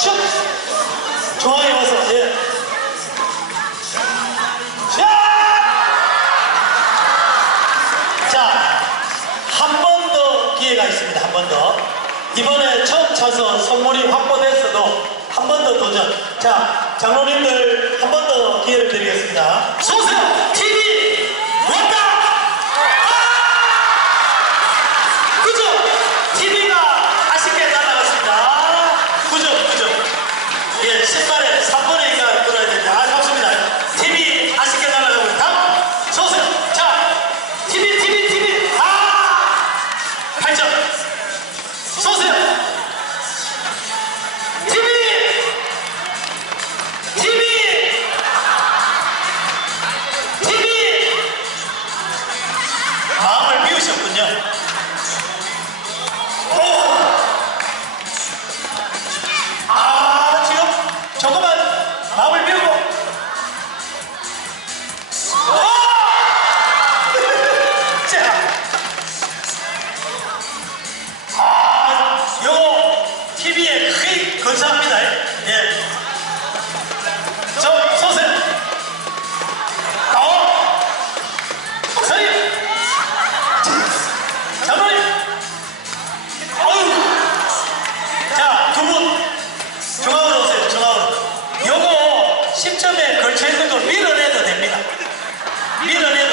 슛! 좋아요, 예. 이번에 처음 차서 선물이 확보됐어도 한 번 더 도전. 자, 장로님들 한 번 더 기...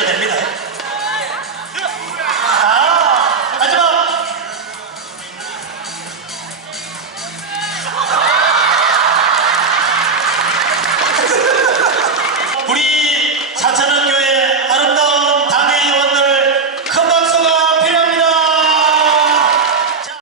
Termina, ¿eh?